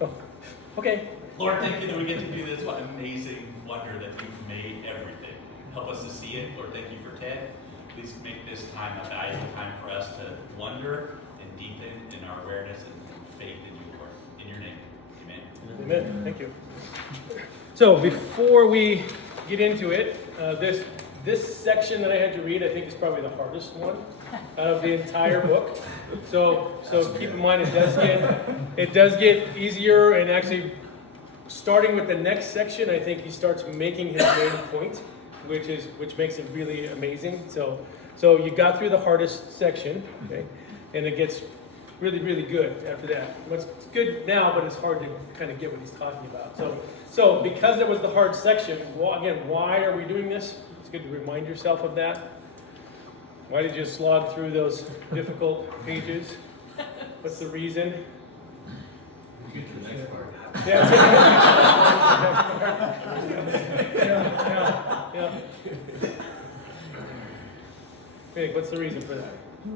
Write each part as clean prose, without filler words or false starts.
Oh, okay. Lord, thank you that we get to do this amazing wonder that you've made everything. Help us to see it. Lord, thank you for Ted. Please make this time a valuable time for us to wonder and deepen in our awareness and faith in you, Lord. In your name, amen. Amen. Thank you. So before we get into it, this section that I had to read, I think is probably the hardest one out of the entire book. So keep in mind it does get easier, and actually starting with the next section, I think he starts making his main point, which makes it really amazing. So you got through the hardest section, okay, and it gets really, really good after that. It's good now, but it's hard to kind of get what he's talking about. So because it was the hard section, well, again, why are we doing this? It's good to remind yourself of that. Why did you slog through those difficult pages? What's the reason? Get to the next part. Yeah. Hey, what's the reason for that? To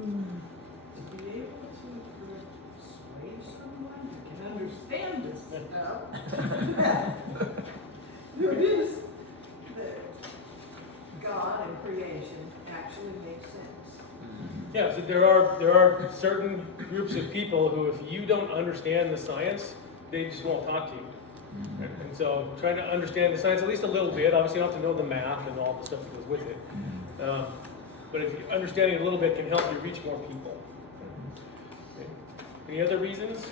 be able to persuade someone who can understand this stuff, who is that God and creation actually makes sense. Yeah, so there are certain groups of people who, if you don't understand the science, they just won't talk to you. And so trying to understand the science at least a little bit. Obviously, you don't have to know the math and all the stuff that goes with it. But if you understanding it a little bit can help you reach more people. Okay. Any other reasons?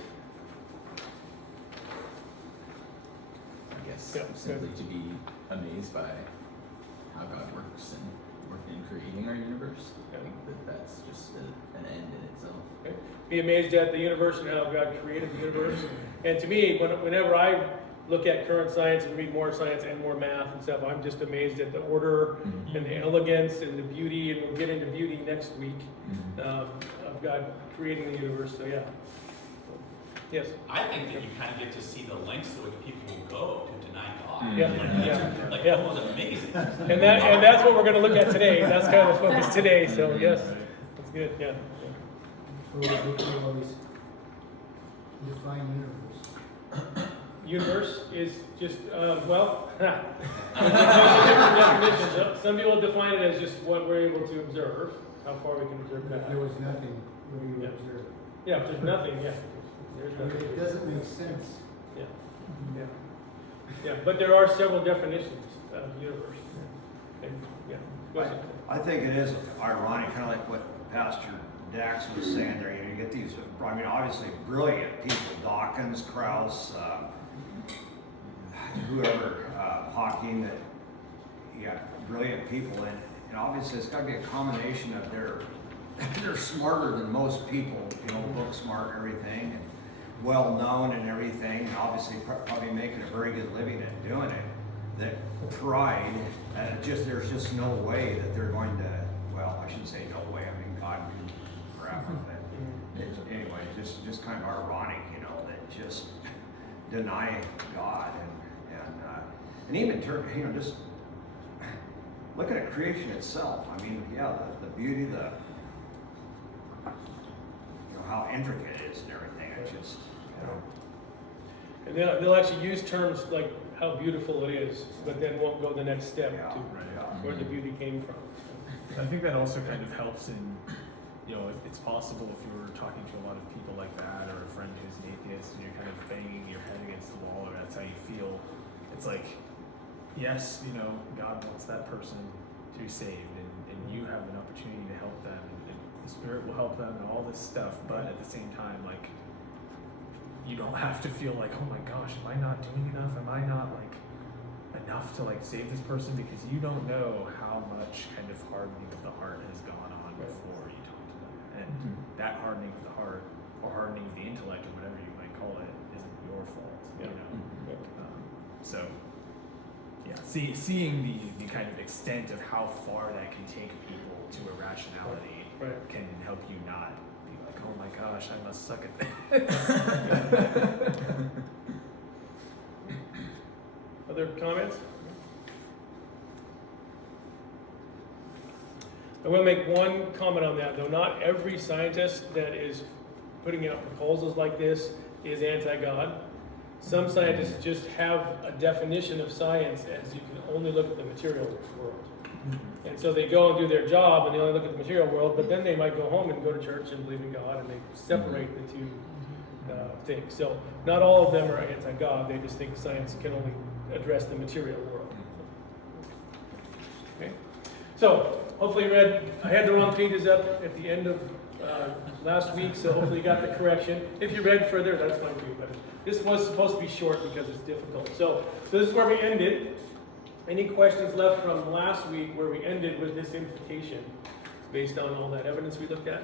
I guess Yeah, simply to be amazed by how God works and worked in creating our universe. Yeah. I think that's just an end in itself. Okay. Be amazed at the universe and how God created the universe. And to me, whenever I look at current science and read more science and more math and stuff, I'm just amazed at the order and the elegance and the beauty, and we'll get into beauty next week, of God creating the universe. So yeah. Yes. I think that you kind of get to see the lengths to which people will go to deny God. Yeah. Like, Yeah. that was amazing. And that's what we're going to look at today. That's kind of the focus today. So yes, that's good. Yeah. So we always define universe. Universe is just well. There's different definitions. Some people define it as just what we're able to observe, how far we can observe If that. there was nothing, what do you Yeah. observe? Yeah, if there's nothing. Yeah, there's I mean, nothing. it doesn't make sense. Yeah, yeah, yeah. But there are several definitions of universe. And, yeah. Go ahead. I think it is ironic, kind of like what Pastor Dax was saying there. You get these, I mean, obviously brilliant people, Dawkins, Krauss, whoever, Hawking, that you got brilliant people, and obviously it's got to be a combination of they're smarter than most people, you know, book smart and everything, and well known and everything, and obviously probably making a very good living at doing it. That tried, and there's just no way that they're going to. Well, I shouldn't say no way. I mean, God can forever, but anyway, just kind of ironic, you know, that just deny God and even turn, you know, just looking at creation itself. I mean, yeah, the beauty, you know, how intricate it is and everything. It's just, you know. And they'll actually use terms like how beautiful it is, but then won't go the next step Yeah, to right. where the beauty came from. I think that also kind of helps in, you know, it's possible if you were talking to a lot of people like that, or a friend who's an atheist, and you're kind of banging your head against the wall, or that's how you feel. It's like, yes, you know, God wants that person to be saved, and you have an opportunity to help them, and the Spirit will help them, and all this stuff. But at the same time, like, you don't have to feel like, oh my gosh, am I not doing enough? Am I not like enough to like save this person? Because you don't know how much kind of hardening of the heart has gone on before you talk to them, and that hardening of the heart or hardening of the intellect or whatever you might call it isn't your fault, you know. So yeah, seeing the kind of extent of how far that can take people to irrationality can help you not be like, oh my gosh, I must suck at this. Other comments? I will make one comment on that, though. Not every scientist that is putting out proposals like this is anti-God. some scientists just have a definition of science as you can only look at the material world. And so they go and do their job and they only look at the material world, but then they might go home and go to church and believe in God and they separate the two things. So not all of them are anti-God, they just think science can only address the material world. Okay? So hopefully you read, I had the wrong pages up at the end of last week, so hopefully you got the correction. If you read further, that's fine too, but this was supposed to be short because it's difficult. So this is where we ended. Any questions left from last week where we ended with this implication based on all that evidence we looked at?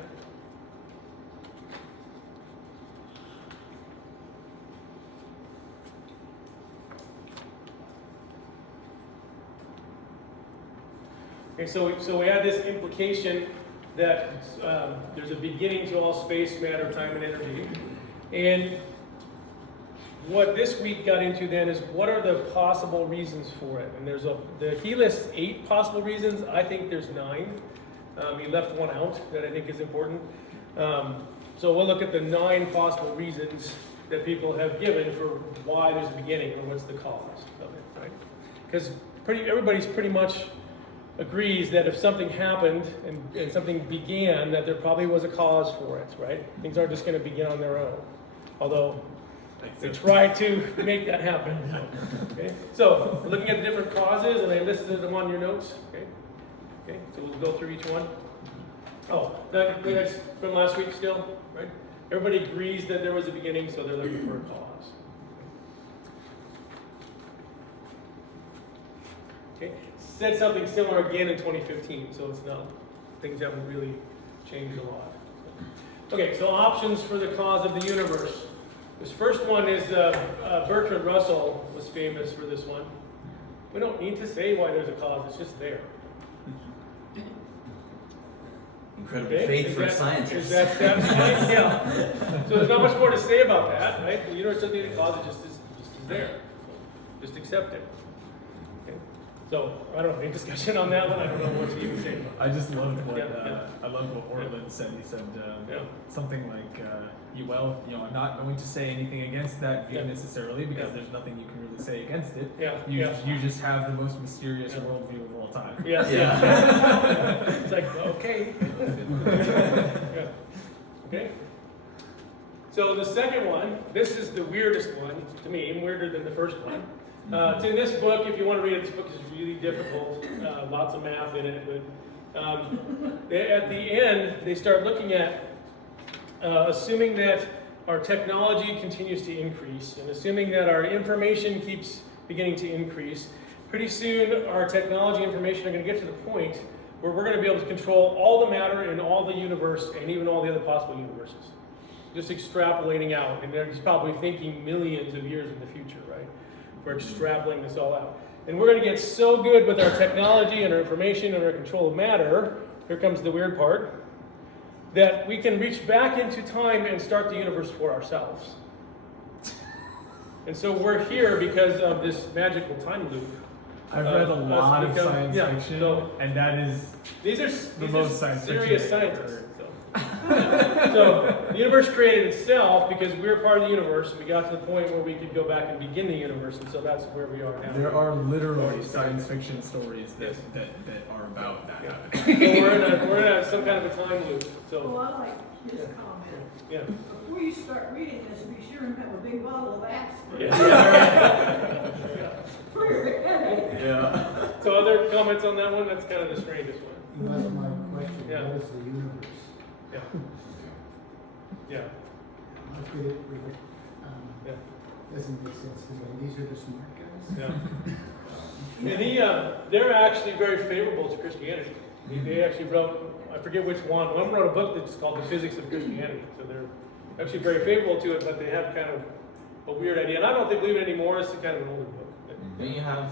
Okay, so we had this implication that there's a beginning to all space, matter, time, and energy. And what this week got into then is what are the possible reasons for it? And he lists 8 possible reasons. I think there's 9. He left one out that I think is important. So we'll look at the 9 possible reasons that people have given for why there's a beginning or what's the cause of it, right? Because everybody's pretty much agrees that if something happened and something began, that there probably was a cause for it, right? Things aren't just going to begin on their own. Although they try to make that happen. Okay? So we're looking at the different causes, and I listed them on your notes. Okay, so we'll go through each one. Oh, that's from last week still, right? Everybody agrees that there was a beginning, so they're looking for a cause. Okay, said something similar again in 2015, so it's not, things haven't really changed a lot. Okay, so options for the cause of the universe. This first one is Bertrand Russell was famous for this one. We don't need to say why there's a cause, it's just there. Incredible Okay? faith Is for that- scientists. Is that satisfying? Yeah. So there's not much more to say about that, right? The universe doesn't need a cause, it just is there. So just accept it. Okay? So I don't know, any discussion on that one? I don't know what to even say about it. I just loved what Yeah. I loved what Ortland said. He said Yeah. something like, I'm not going to say anything against that view Yeah. necessarily because Yeah. there's nothing you can really say against it. Yeah, You yeah. you just have the most mysterious Yeah. worldview of all time. Yes, Yeah. yeah. It's like, okay. Yeah. Okay. So the second one, this is the weirdest one to me, weirder than the first one. It's in this book. If you want to read it, this book is really difficult. Lots of math in it, but at the end, they start looking at assuming that our technology continues to increase, and assuming that our information keeps beginning to increase. Pretty soon, our technology and information are going to get to the point where we're going to be able to control all the matter in all the universe and even all the other possible universes. Just extrapolating out, and he's probably thinking millions of years in the future, right? We're extrapolating this all out. And we're going to get so good with our technology and our information and our control of matter, here comes the weird part, that we can reach back into time and start the universe for ourselves. And so we're here because of this magical time loop. I've read a us lot of become- science yeah, fiction, so- and that is These are most science serious fiction I've scientists. heard. So the universe created itself because we're part of the universe. We got to the point where we could go back and begin the universe, and so that's where we are now. There are literally Already started. science fiction stories that, Yes. that are about that Yeah. happening. So we're in some kind of a time loop. Well, So I like his comment. yeah. Before you start reading this, be sure and have a big bottle of aspirin. Yeah. For your headache. Yeah. So other comments on that one? That's kind of the strangest one. That's my question, Yeah. what is the universe? Yeah. Yeah. Look at it, Yeah. doesn't make sense to me, these are the smart guys. Yeah. And they're actually very favorable to Christianity. They actually wrote, I forget which one. One wrote a book that's called The Physics of Christianity. So they're actually very favorable to it, but they have kind of a weird idea. And I don't know if they believe it anymore. It's kind of an older book. Don't you have,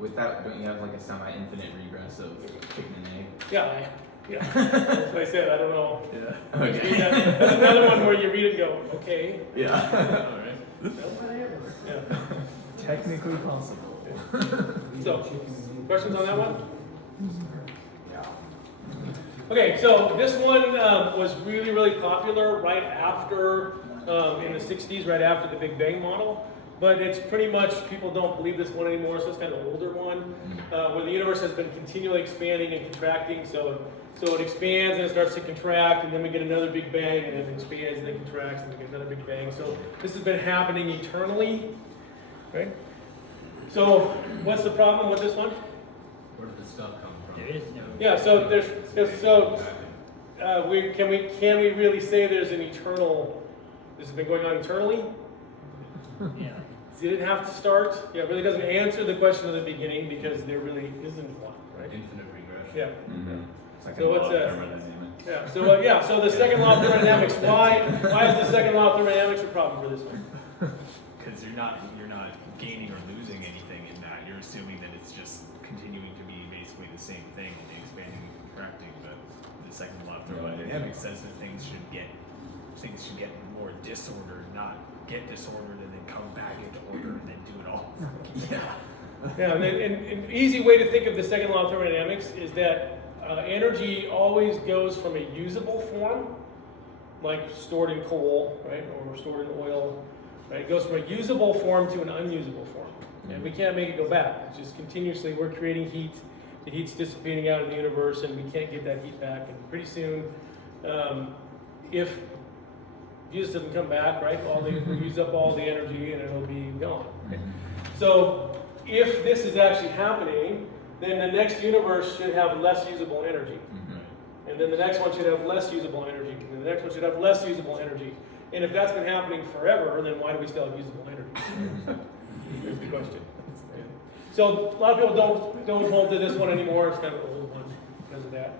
don't you have like a semi-infinite regress of chicken and egg? Yeah. Yeah. That's what I said. I don't know. Yeah. Read that. That's another one where you read it and go, okay. Yeah. Alright. Whatever. Yeah. Technically possible. So, Chicken and egg. questions on that one? Okay, so this one was really, really popular right after, in the 60s, right after the Big Bang model. but it's pretty much, people don't believe this one anymore, so it's kind of an older one, where the universe has been continually expanding and contracting, so it expands and it starts to contract, and then we get another big bang, and then it expands and then contracts, and then we get another big bang. So this has been happening eternally, right? So what's the problem with this one? Where did this stuff come from? There is no. Yeah, so can we really say there's an eternal, this has been going on eternally? Yeah. Did it have to start? Yeah, it really doesn't answer the question of the beginning because there really isn't one, right? Infinite regression. Yeah. Second So what's law of that? thermodynamics. Yeah. So the second law of thermodynamics. Why is the second law of thermodynamics a problem for this one? Because you're not gaining or losing anything in that. You're assuming that it's just continuing to be basically the same thing, only expanding and contracting. But the second law of thermodynamics says that things should get more disordered, not get disordered and then come back into order and then do it all. Yeah, and an easy way to think of the second law of thermodynamics is that energy always goes from a usable form, like stored in coal, right, or stored in oil, right? It goes from a usable form to an unusable form, and we can't make it go back. It's just continuously we're creating heat. The heat's dissipating out in the universe, and we can't get that heat back. And pretty soon, if Jesus doesn't come back, right, we'll use up all the energy, and it'll be gone. Right? So if this is actually happening, then the next universe should have less usable energy. And then the next one should have less usable energy. And the next one should have less usable energy. And if that's been happening forever, then why do we still have usable energy? Here's the question. So a lot of people don't hold to this one anymore. It's kind of an old one because of that.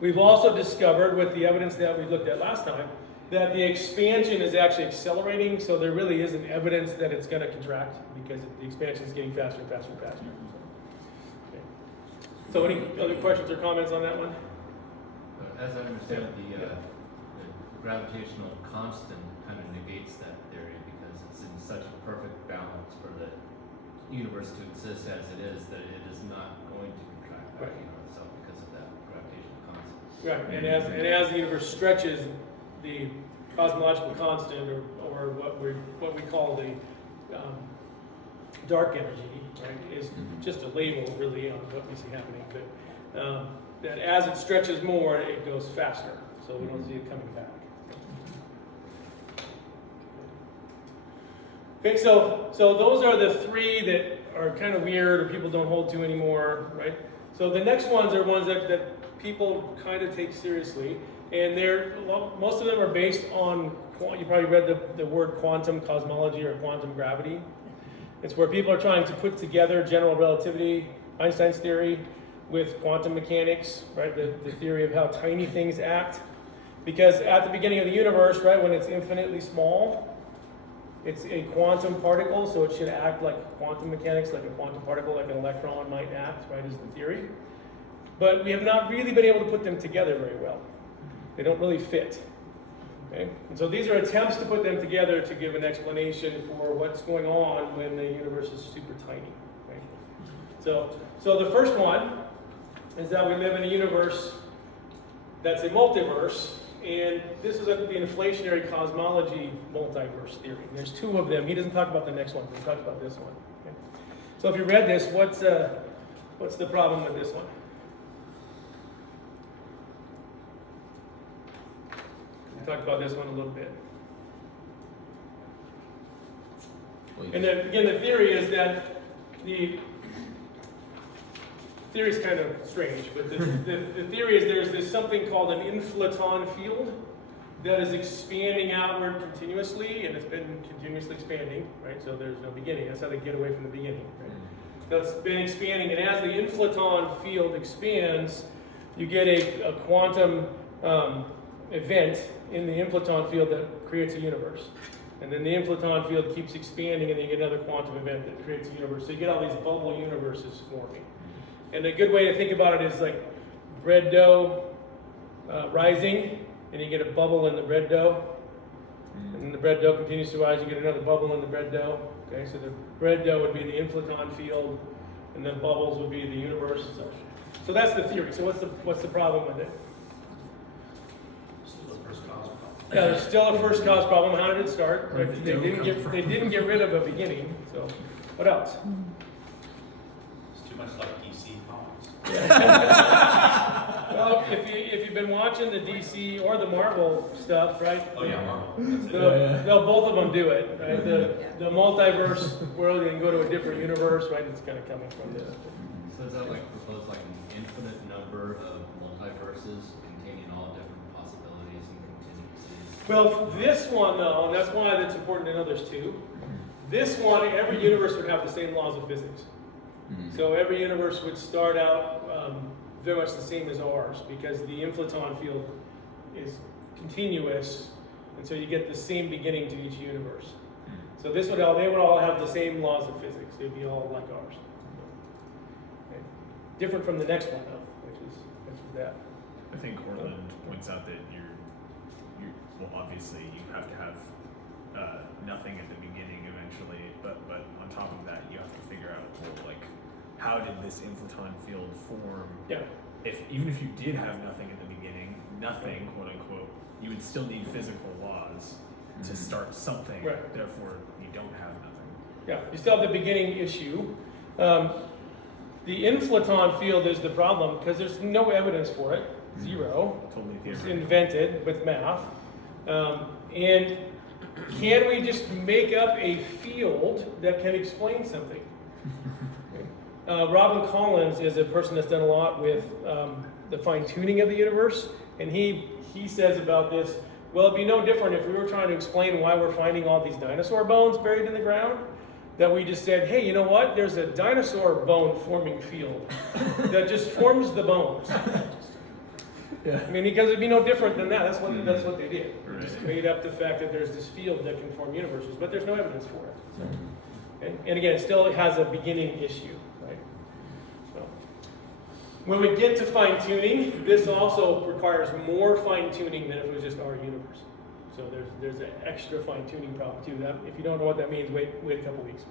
We've also discovered, with the evidence that we looked at last time, that the expansion is actually accelerating, so there really isn't evidence that it's going to contract because the expansion is getting faster and faster and faster. Okay. So any other questions or comments on that one? But as I understand it, the gravitational constant kind of negates that theory because it's in such a perfect balance for the universe to exist as it is that it is not going to contract back on itself because of that gravitational constant. Right, and as the universe stretches, the cosmological constant, or what we call the dark energy, right, is just a label really on what we see happening. But that as it stretches more, it goes faster, so we don't see it coming back. Okay, so those are the three that are kind of weird or people don't hold to anymore, right? So the next ones are ones that people kind of take seriously. And most of them are based on, you probably read the word quantum cosmology or quantum gravity. It's where people are trying to put together general relativity, Einstein's theory, with quantum mechanics, right? The theory of how tiny things act. Because at the beginning of the universe, right, when it's infinitely small, it's a quantum particle, so it should act like quantum mechanics, like a quantum particle, like an electron might act, right, is the theory. But we have not really been able to put them together very well. They don't really fit. Okay? And so these are attempts to put them together to give an explanation for what's going on when the universe is super tiny. Right? So the first one is that we live in a universe that's a multiverse, and this is the inflationary cosmology multiverse theory. And there's two of them. He doesn't talk about the next one, but he talks about this one. Okay? So if you read this, what's the problem with this one? We talked about this one a little bit. And then again, the theory is that the theory is kind of strange, but the theory is there's this something called an inflaton field that is expanding outward continuously, and it's been continuously expanding, right? So there's no beginning. That's how they get away from the beginning, right? So it's been expanding, and as the inflaton field expands, you get a quantum event in the inflaton field that creates a universe. And then the inflaton field keeps expanding, and then you get another quantum event that creates a universe. So you get all these bubble universes forming. And a good way to think about it is like bread dough rising, and you get a bubble in the bread dough. And then the bread dough continues to rise, you get another bubble in the bread dough. Okay, so the bread dough would be the inflaton field, and then bubbles would be the universe and such. So that's the theory. So what's the problem with it? This is the first cosmos. Yeah, there's still a first cause problem. How did it start? Where They did didn't it get, come from? they didn't get rid of a beginning, so, what else? It's too much like DC Comics. Well, if you've been watching the DC or the Marvel stuff, right? Oh, yeah, Marvel. That's it. They'll both of them do it, right? The multiverse world, you can go to a different universe, right? It's kind of coming from this. So is that like proposed like an infinite number of multiverses containing all different possibilities and contingencies? Well, this one though, and that's why it's important to know there's two. This one, every universe would have the same laws of physics. So every universe would start out very much the same as ours because the inflaton field is continuous, and so you get the same beginning to each universe. So they would all have the same laws of physics. They'd be all like ours. Okay. Different from the next one though, which is that. I think Orland points out that well, obviously you have to have nothing at the beginning eventually, but on top of that, you have to figure out, well, like, how did this inflaton field form? Yeah. Even if you did have nothing at the beginning, nothing, quote unquote, you would still need physical laws to start something. Right. Therefore, you don't have nothing. Yeah, you still have the beginning issue. The inflaton field is the problem because there's no evidence for it. Zero. Totally It's theoretical. invented with math. And can we just make up a field that can explain something? Robin Collins is a person that's done a lot with the fine-tuning of the universe, and he says about this, well, it'd be no different if we were trying to explain why we're finding all these dinosaur bones buried in the ground, that we just said, hey, you know what? There's a dinosaur bone forming field that just forms the bones. Yeah. I mean, because it'd be no different than that. That's what they did. They just Right. made up the fact that there's this field that can form universes, but there's no evidence for it. So, okay? And again, it still has a beginning issue, right? So, when we get to fine tuning, this also requires more fine tuning than if it was just our universe. So there's an extra fine tuning problem too. That if you don't know what that means, wait a couple weeks.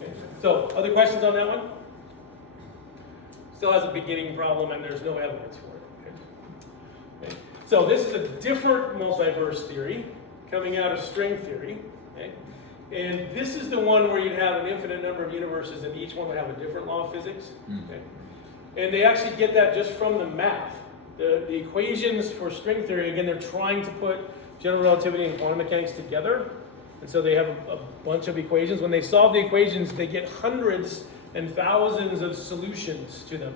Okay. So, other questions on that one? Still has a beginning problem and there's no evidence for it. Okay. So this is a different multiverse theory coming out of string theory. Okay. And this is the one where you'd have an infinite number of universes and each one would have a different law of physics. Okay. And they actually get that just from the math. The equations for string theory, again, they're trying to put general relativity and quantum mechanics together. And so they have a bunch of equations. When they solve the equations, they get hundreds and thousands of solutions to them.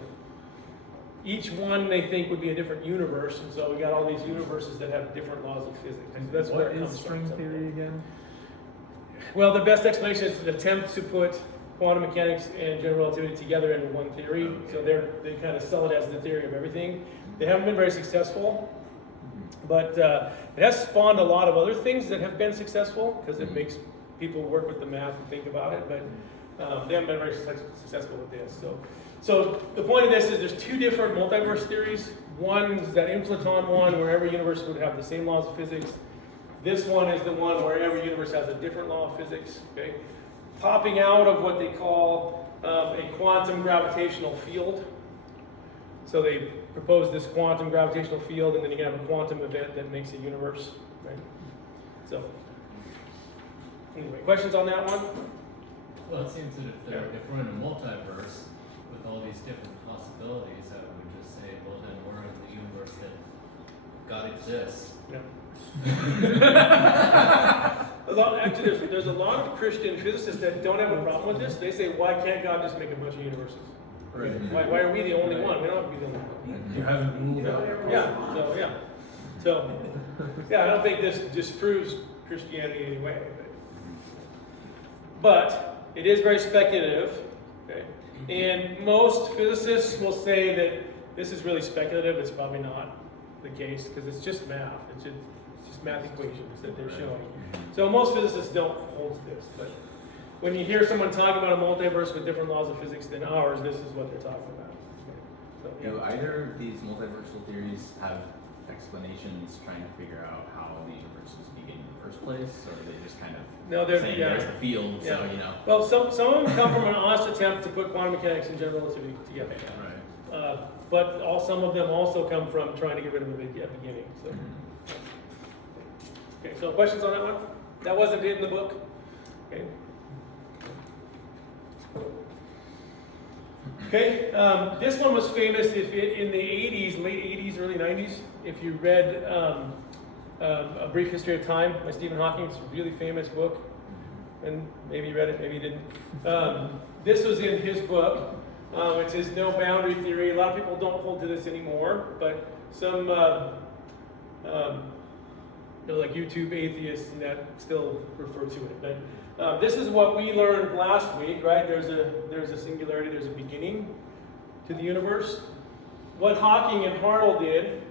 Each one they think would be a different universe, and so we got all these universes that have different laws of physics. And that's where What it is comes string from. theory again? Well, the best explanation is an attempt to put quantum mechanics and general relativity together into one theory. So they kind of sell it as the theory of everything. They haven't been very successful, but it has spawned a lot of other things that have been successful because it makes people work with the math and think about it. But they haven't been very successful with this. So the point of this is there's two different multiverse theories. One is that inflaton one, where every universe would have the same laws of physics. This one is the one where every universe has a different law of physics. Okay, popping out of what they call a quantum gravitational field. So they propose this quantum gravitational field, and then you can have a quantum event that makes a universe. Right. So anyway, questions on that one? Well, it seems that if we're in a multiverse with all these different possibilities, I would just say, well, then we're in the universe that God exists. Yeah. Actually, there's a lot of Christian physicists that don't have a problem with this. They say, why can't God just make a bunch of universes? Right. Why are we the only one? We don't have to be the only one. You haven't ruled out. So, I don't think this disproves Christianity in any way. But it is very speculative. Okay? And most physicists will say that this is really speculative. It's probably not the case because it's just math. It's just math equations that they're showing. So most physicists don't hold to this. But when you hear someone talking about a multiverse with different laws of physics than ours, this is what they're talking about. So, Do either of these multiversal theories have explanations trying to figure out how the universes begin in the first place, or are they just kind of No, they're saying there's the field, so you know? Well, some of them come from an honest attempt to put quantum mechanics and general relativity together. Right. But some of them also come from trying to get rid of a beginning. So. Okay, so questions on that one? That wasn't in the book? Okay. Okay, this one was famous in the 80s, late 80s, early 90s. If you read A Brief History of Time by Stephen Hawking, it's a really famous book. And maybe you read it, maybe you didn't. This was in his book, which is No Boundary Theory. A lot of people don't hold to this anymore, but some like YouTube atheists and that still refer to it. But this is what we learned last week, right? There's a singularity, there's a beginning to the universe. What Hawking and Hartle did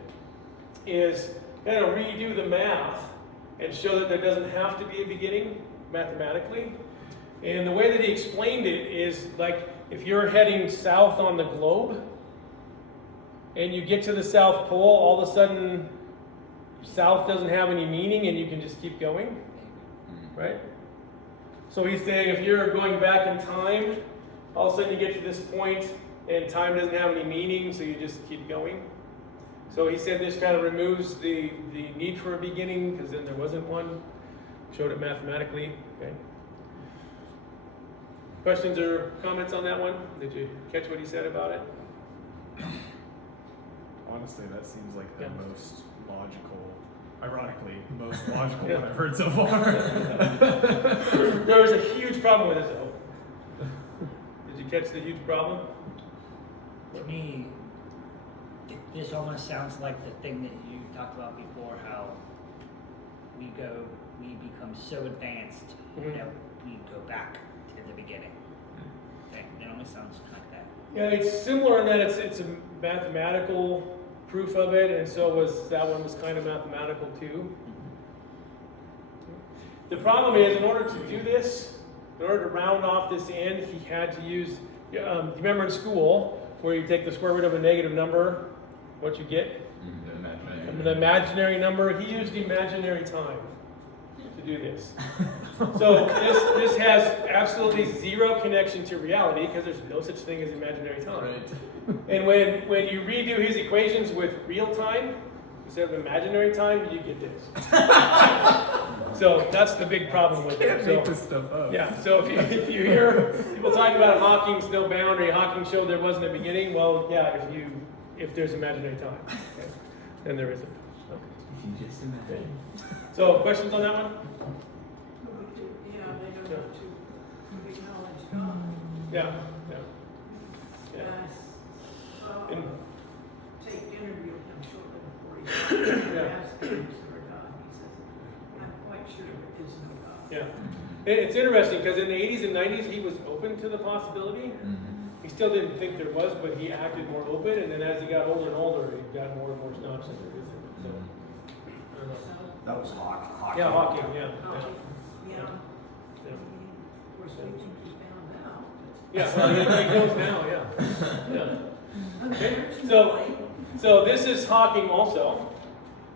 is kind of redo the math and show that there doesn't have to be a beginning mathematically. And the way that he explained it is like if you're heading south on the globe and you get to the South Pole, all of a sudden south doesn't have any meaning and you can just keep going, right? So he's saying if you're going back in time, all of a sudden you get to this point and time doesn't have any meaning, so you just keep going. So he said this kind of removes the need for a beginning because then there wasn't one. Showed it mathematically. Okay. Questions or comments on that one? Did you catch what he said about it? Honestly, that seems like the Yeah. most logical, ironically, most logical one I've heard so far. There was a huge problem with it though. Did you catch the huge problem? To me, this almost sounds like the thing that you talked about before, how we become so advanced Mhm. that we go back to the beginning. It almost sounds like that. Yeah, it's similar in that it's a mathematical proof of it, and so was that one was kind of mathematical too. The problem is, in order to do this, in order to round off this end, he had to use. Do you remember in school where you take the square root of a negative number, what you get? An imaginary number. He used imaginary time to do this. So this has absolutely zero connection to reality because there's no such thing as imaginary time. Right. And when you redo his equations with real time instead of imaginary time, you get this. So that's the big problem with it. Can't make this stuff up. Yeah, so if you hear people talking about Hawking's no boundary, Hawking showed there wasn't a beginning, well, yeah, if there's imaginary time, okay, then there isn't. Okay. You can just imagine. So questions on that one? Yeah, they don't have to acknowledge God. Yeah, yeah. Yeah. I saw, And- Tate interviewed him shortly before he Yeah. asked him, is there a God? He says, I'm quite sure there is no God. Yeah. It's interesting because in the 80s and 90s he was open to the possibility. He still didn't think there was, but he acted more open, and then as he got older and older, he got more and more staunch that there isn't. So, I don't know. So, That was Hawking. Yeah, Hawking, yeah. yeah. Yeah. Of course, we think he found out. Yeah, well, he knows now, yeah. Yeah. Okay, Unfortunately, so this is Hawking also,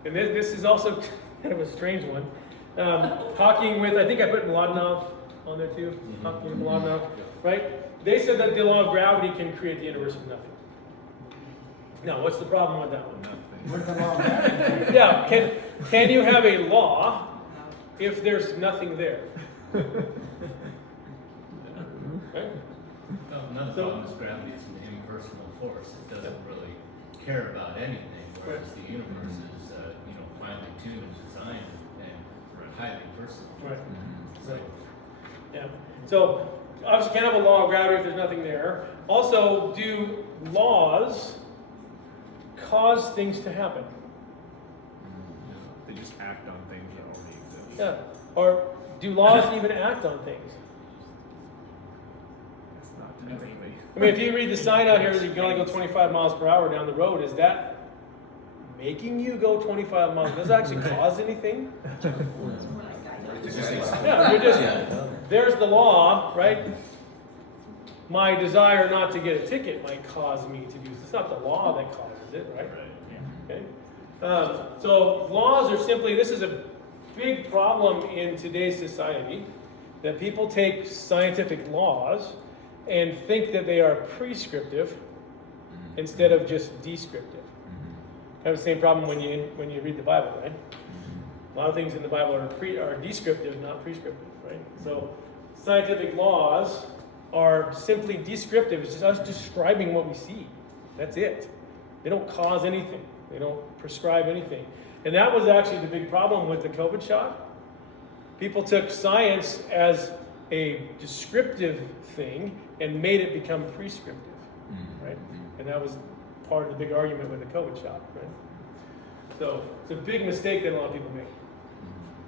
and this is also kind of a strange one. Hawking with, I think I put Mlodinow on there too, Hawking with Mlodinow, right? They said that the law of gravity can create the universe from nothing. Now, what's the problem with that one? Where's the law of gravity? Yeah, can you have a law if there's nothing there? Right? Another So- problem is gravity is an impersonal force. It doesn't really care about anything, whereas the universe is, finely tuned and designed and highly personal. Right. So, Yeah. So obviously can't have a law of gravity if there's nothing there. Also, do laws cause things to happen? They just act on things that already exist. Yeah. Or do laws even act on things? It's not technically. I mean, if you read the sign out here that you can only go 25 miles per hour down the road, is that making you go 25 miles? Does it actually cause anything? it's more like Yeah, you're just, there's the law, right? My desire not to get a ticket might cause me to do this. It's not the law that causes it, right? Okay. So laws are simply, this is a big problem in today's society, that people take scientific laws and think that they are prescriptive instead of just descriptive. Have the same problem when you read the Bible, right? A lot of things in the Bible are descriptive, not prescriptive, right? So scientific laws are simply descriptive. It's just us describing what we see. That's it. They don't cause anything. They don't prescribe anything. And that was actually the big problem with the COVID shot. People took science as a descriptive thing and made it become prescriptive, right? And that was part of the big argument with the COVID shot, right? So it's a big mistake that a lot of people make.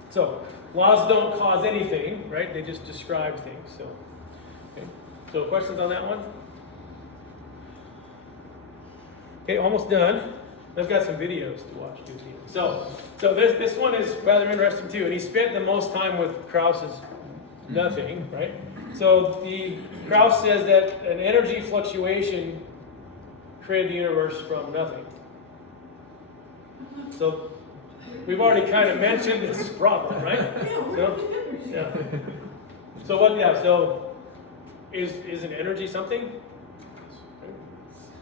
So laws don't cause anything, right? They just describe things. So, okay. So questions on that one? Okay, almost done. I've got some videos to watch too. So this one is rather interesting too. And he spent the most time with Krauss's nothing, right? So Krauss says that an energy fluctuation created the universe from nothing. So we've already kind of mentioned this problem, right? So is an energy something?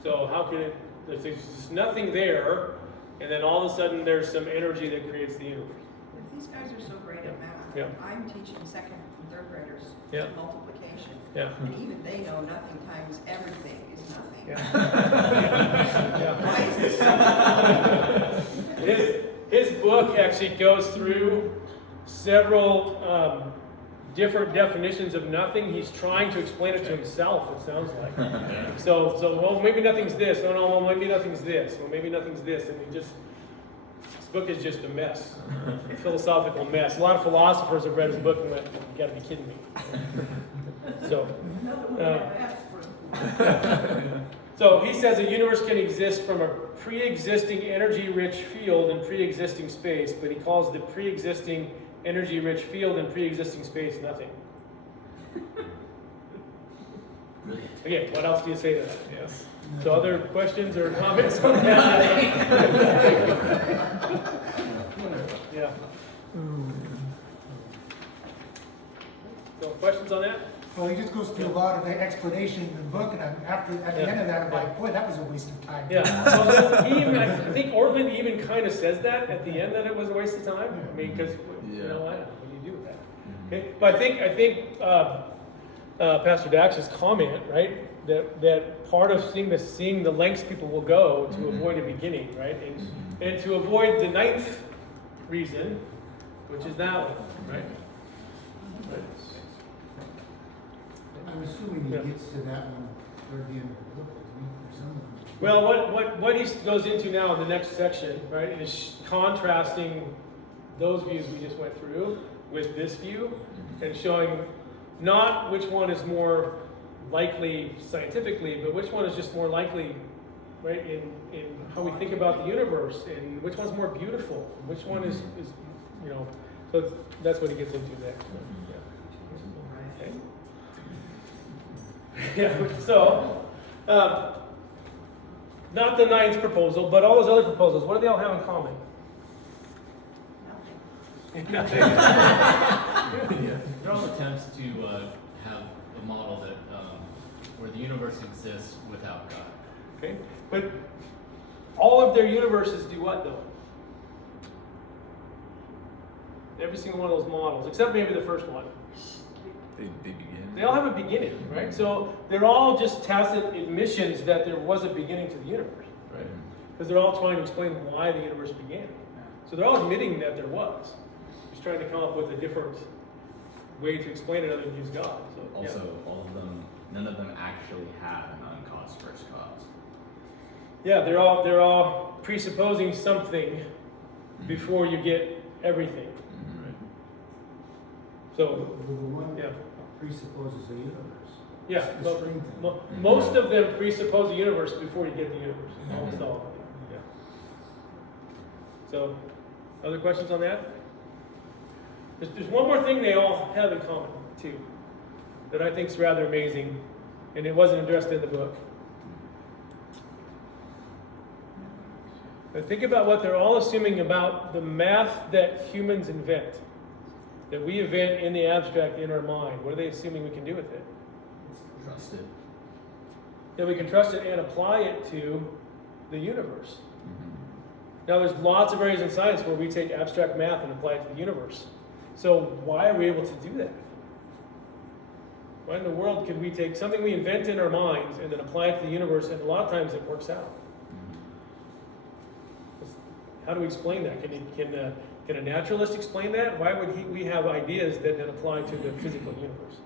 So how can it, there's just nothing there, and then all of a sudden there's some energy that creates the universe. If these guys are so great at math, Yeah. I'm teaching second and third graders Yeah. multiplication. Yeah. And even they know nothing times everything is nothing. Yeah. Why is this so? His book actually goes through several different definitions of nothing. He's trying to explain it to himself, it sounds like. So well, maybe nothing's this. No, well, maybe nothing's this. Well, maybe nothing's this. And this book is just a mess, a philosophical mess. A lot of philosophers have read his book and went, you gotta be kidding me. So, Another one I asked for. so he says a universe can exist from a pre-existing energy-rich field in pre-existing space, but he calls the pre-existing energy-rich field in pre-existing space nothing. Again, what else do you say to that? Yes. So other questions or comments on that? Yeah. So questions on that? Well, he just goes through a lot of the explanation in the book, and at the end of that, I'm like, boy, that was a waste of time. Yeah. So I think Ortland even kind of says that at the end, that it was a waste of time. I mean, because you know, what do you do with that? Okay. But I think Pastor Dax's comment, right, that part of seeing the lengths people will go to avoid a beginning, right, and to avoid the ninth reason, which is that one, right? I'm assuming he gets to that one toward the end of the book, or some of them. Well, what he goes into now in the next section, right, is contrasting those views we just went through with this view, and showing not which one is more likely scientifically, but which one is just more likely, right, in how we think about the universe, and which one's more beautiful, which one is you know, so that's what he gets into next. Yeah. Okay. Yeah, so, not the ninth proposal, but all those other proposals, what do they all have in common? They're all attempts to have a model that where the universe exists without God. Okay, but all of their universes do what though? Every single one of those models, except maybe the first one. They begin. They all have a beginning, right? So they're all just tacit admissions that there was a beginning to the universe, right? Because they're all trying to explain why the universe began. So they're all admitting that there was. Just trying to come up with a different way to explain it other than use God. So, Also, yeah. all of them, none of them actually have an uncaused first cause. Yeah, they're all presupposing something before you get everything. Right? So, The one yeah. presupposes a universe. Yeah, The string thing. most of them presuppose a universe before you get the universe. Almost all of them. Yeah. So, other questions on that? There's one more thing they all have in common, too, that I think is rather amazing, and it wasn't addressed in the book. But think about what they're all assuming about the math that humans invent, that we invent in the abstract in our mind. What are they assuming we can do with it? Trust it. That we can trust it and apply it to the universe. Now, there's lots of areas in science where we take abstract math and apply it to the universe. So why are we able to do that? Why in the world could we take something we invent in our minds and then apply it to the universe, and a lot of times it works out? How do we explain that? Can a naturalist explain that? Why would we have ideas that then apply to the physical universe?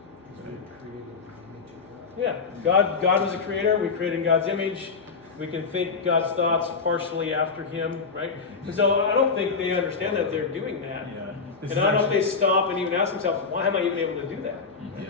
Yeah, God was a creator. We created in God's image. We can think God's thoughts partially after Him, right? And so I don't think they understand that they're doing that. Yeah. And I don't know if they stop and even ask themselves, why am I even able to do that? Yeah.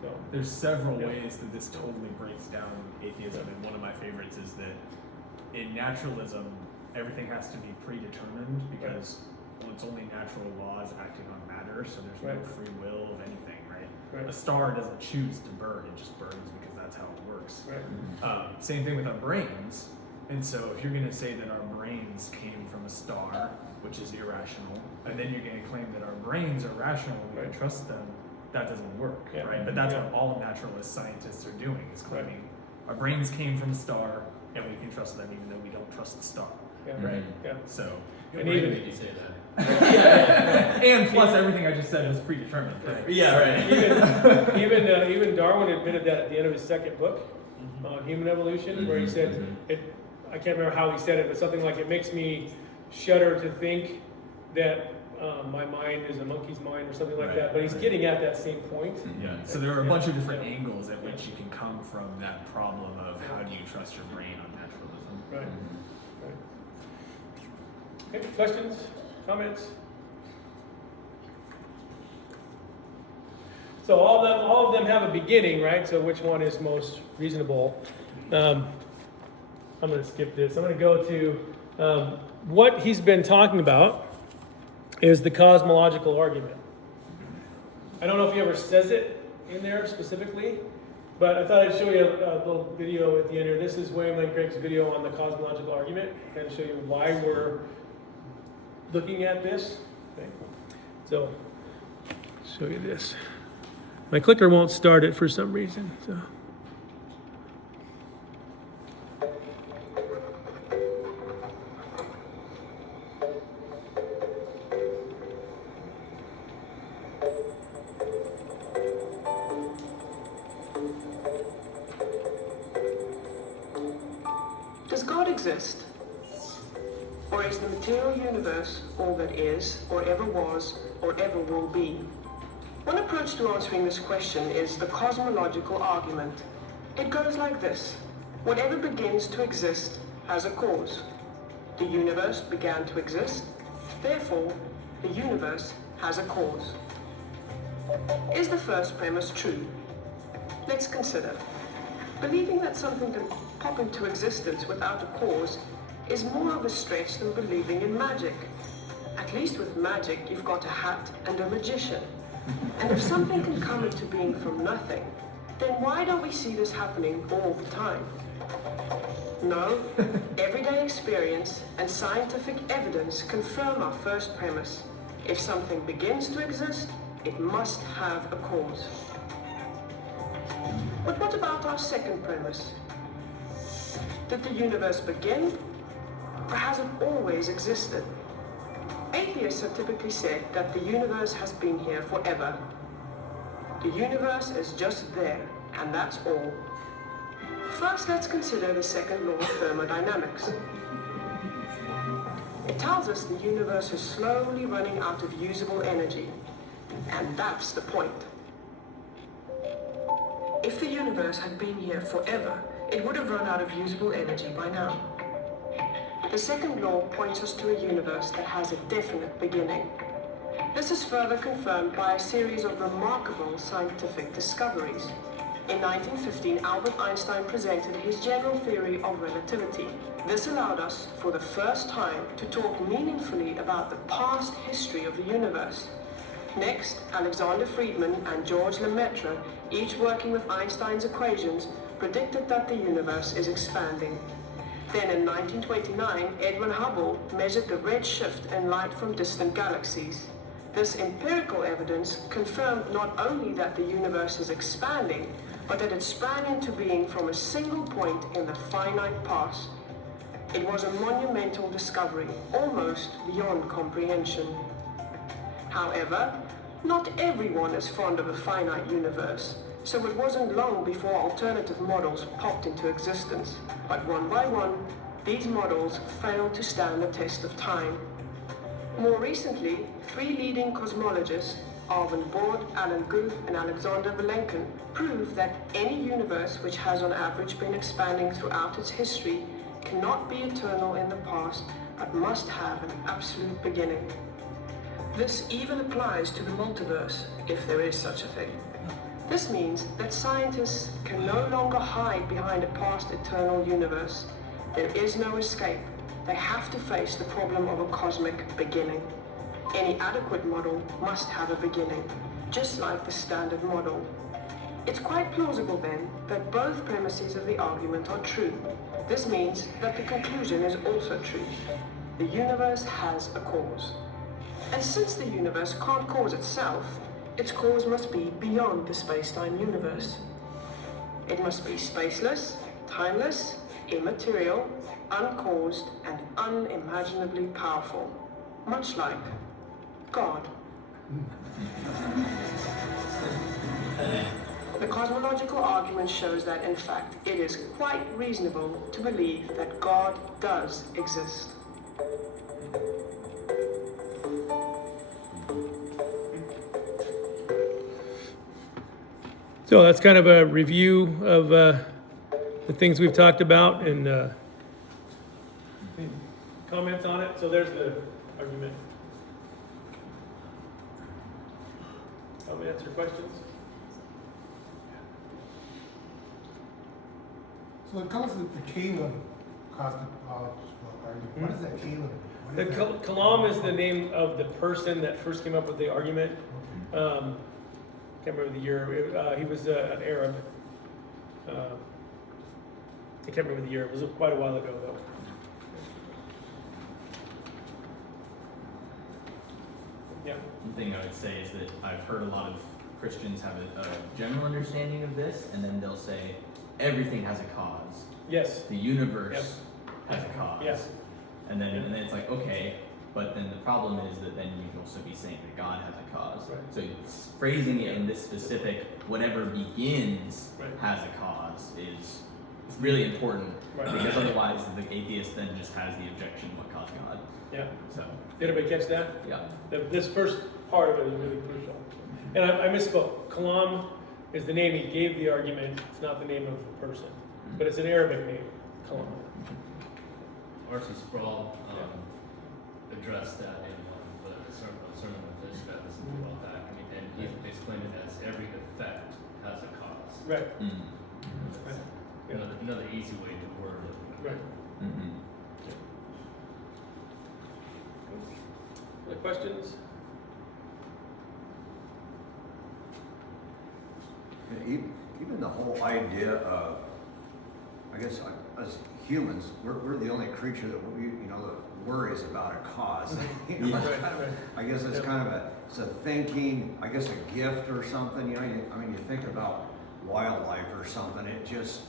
So, There's several ways that this totally breaks down atheism, and one of my favorites is that in naturalism, everything has to be predetermined because well, it's only natural laws acting on matter, so there's no Right. free will of anything, right? Right. A star doesn't choose to burn, it just burns because that's how it works. right. Same thing with our brains. And so if you're going to say that our brains came from a star, which is irrational, and then you're going to claim that our brains are rational and we can Right. trust them, that doesn't work, Yeah. right? But that's Yeah. what all naturalist scientists are doing, is claiming our brains came from a star and we can trust them even though we don't trust the star, Yeah. right? Yeah. So, Your And brain even- made you say that. and plus everything I just said is predetermined. Right? Yeah, right. Even Darwin admitted that at the end of his second book, Human Evolution, where he said, I can't remember how he said it, but something like, it makes me shudder to think that my mind is a monkey's mind or something like Right, that. But he's right. getting at that same point. Yeah. So there are a bunch of different angles at which you can come from that problem of how do you trust your brain on naturalism. Right. Right. Okay, questions, comments? So all of them have a beginning, right? So which one is most reasonable? I'm going to skip this. I'm going to go to what he's been talking about is the cosmological argument. I don't know if he ever says it in there specifically, but I thought I'd show you a little video at the end here. This is William Lane Craig's video on the cosmological argument, kind of show you why we're looking at this. Okay. So, show you this. My clicker won't start it for some reason. So. Does God exist? Or is the material universe all that is, or ever was, or ever will be? One approach to answering this question is the cosmological argument. It goes like this. Whatever begins to exist has a cause. The universe began to exist, therefore, the universe has a cause. Is the first premise true? Let's consider. Believing that something can pop into existence without a cause is more of a stretch than believing in magic. At least with magic, you've got a hat and a magician. And if something can come into being from nothing, then why don't we see this happening all the time? No, everyday experience and scientific evidence confirm our first premise. If something begins to exist, it must have a cause. But what about our second premise? Did the universe begin, or has it always existed? Atheists have typically said that the universe has been here forever. The universe is just there, and that's all. First, let's consider the second law of thermodynamics. It tells us the universe is slowly running out of usable energy, and that's the point. If the universe had been here forever, it would have run out of usable energy by now. The second law points us to a universe that has a definite beginning. This is further confirmed by a series of remarkable scientific discoveries. In 1915, Albert Einstein presented his general theory of relativity. This allowed us, for the first time, to talk meaningfully about the past history of the universe. Next, Alexander Friedman and George Lemaitre, each working with Einstein's equations, predicted that the universe is expanding. Then in 1929, Edwin Hubble measured the red shift in light from distant galaxies. This empirical evidence confirmed not only that the universe is expanding, but that it sprang into being from a single point in the finite past. It was a monumental discovery, almost beyond comprehension. However, not everyone is fond of a finite universe, so it wasn't long before alternative models popped into existence. But one by one, these models failed to stand the test of time. More recently, 3 leading cosmologists, Arvin Bord, Alan Guth, and Alexander Vilenkin, proved that any universe which has on average been expanding throughout its history cannot be eternal in the past, but must have an absolute beginning. This even applies to the multiverse, if there is such a thing. This means that scientists can no longer hide behind a past eternal universe. There is no escape. They have to face the problem of a cosmic beginning. Any adequate model must have a beginning, just like the standard model. It's quite plausible then that both premises of the argument are true. This means that the conclusion is also true. The universe has a cause. And since the universe can't cause itself, its cause must be beyond the space-time universe. It must be spaceless, timeless, immaterial, uncaused, and unimaginably powerful, much like God. The cosmological argument shows that, in fact, it is quite reasonable to believe that God does exist. So that's kind of a review of the things we've talked about and comments on it. So there's the argument. Comments or questions? So it comes with the Caleb cosmologist argument. What is that Caleb? What The is that? Kalam is the name of the person that first came up with the argument. Can't remember the year. He was an Arab. I can't remember the year. It was quite a while ago, though. Yeah. One thing I would say is that I've heard a lot of Christians have a general understanding of this, and then they'll say everything has a cause. Yes. The universe has a cause. Yes. And then it's like, okay, but then the problem is that then you can also be saying that God has a cause. Right. So it's phrasing it in this specific, whatever begins Right. has a cause is really important. Right. Because otherwise the atheist then just has the objection, what caused God? Yeah. So, Did everybody catch that? yeah. This first part of it is really crucial. And I misspoke. Kalam is the name he gave the argument. It's not the name of the person. But it's an Arabic name, Kalam. R.C. Sproul addressed that in the sermon of this that listened to a while back, and he explained it as every effect has a cause. Right. That's another easy way to word it. Right. Mm-hmm. Other questions? Even the whole idea of, I guess, as humans, we're the only creature that that worries about a cause. It's kind of, I guess it's kind of it's a thinking, I guess a gift or something. You think about wildlife or something. It just,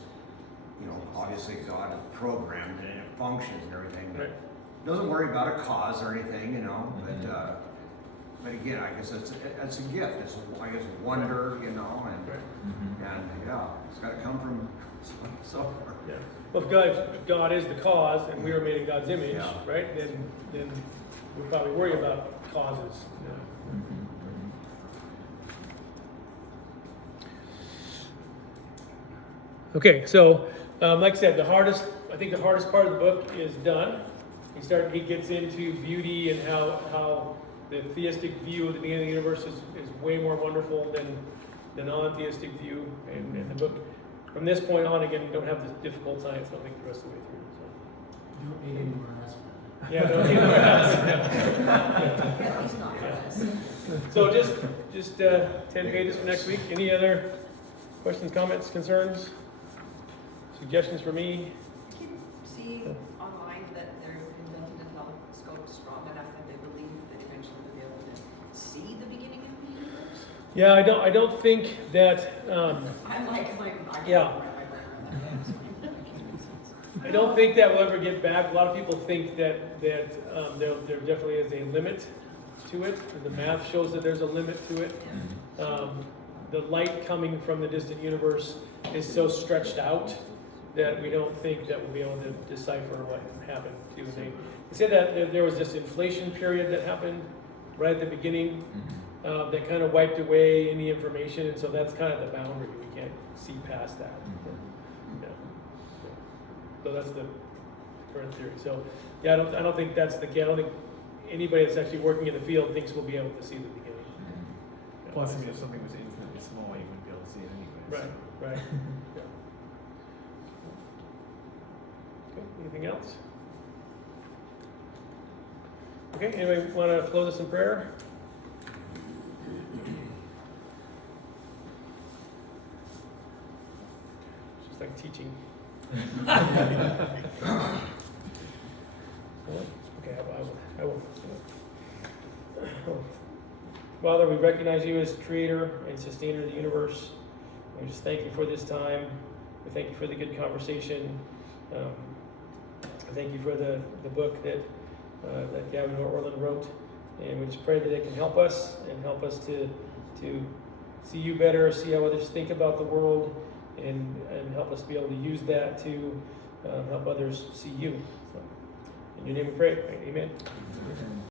obviously God programmed it and it functions and everything. But doesn't worry about a cause or anything, But again, I guess it's a gift. It's wonder, and yeah, it's got to come from somewhere. Yeah. Well, if God is the cause and we were made in God's image, right? Then we probably worry about causes. Okay, so like I said, I think the hardest part of the book is done. He gets into beauty and how the theistic view of the beginning of the universe is way more wonderful than the non-theistic view. And the book, from this point on, again, you don't have the difficult science, I don't think, the rest of the way through. You don't need anywhere else. Yeah, don't need anywhere else. So just 10 pages for next week. Any other questions, comments, concerns, suggestions for me? I keep seeing online that they're inventing a telescope strong enough that they believe that eventually they'll be able to see the beginning of the universe. Yeah, I don't think that. I'm like, Yeah. I don't think that will ever get back. A lot of people think that there definitely is a limit to it. The math shows that there's a limit to it. The light coming from the distant universe is so stretched out that we don't think that we'll be able to decipher what happened to the thing. They said that there was this inflation period that happened right at the beginning that kind of wiped away any information, and so that's kind of the boundary. We can't see past that. Yeah. So that's the current theory. So yeah, I don't think that's the case. I don't think anybody that's actually working in the field thinks we'll be able to see the beginning. Yeah. Plus, I mean, if something was infinitely small, you wouldn't be able to see it anyway. Right, right. Yeah. Okay, anything else? Okay, anybody want to close us in prayer? It's just like teaching. Okay, I will. Father, we recognize you as creator and sustainer of the universe. We just thank you for this time. We thank you for the good conversation. I thank you for the book that Gavin Orland wrote. And we just pray that it can help us and help us to see you better, see how others think about the world, and help us be able to use that to help others see you. So, in your name we pray. Amen.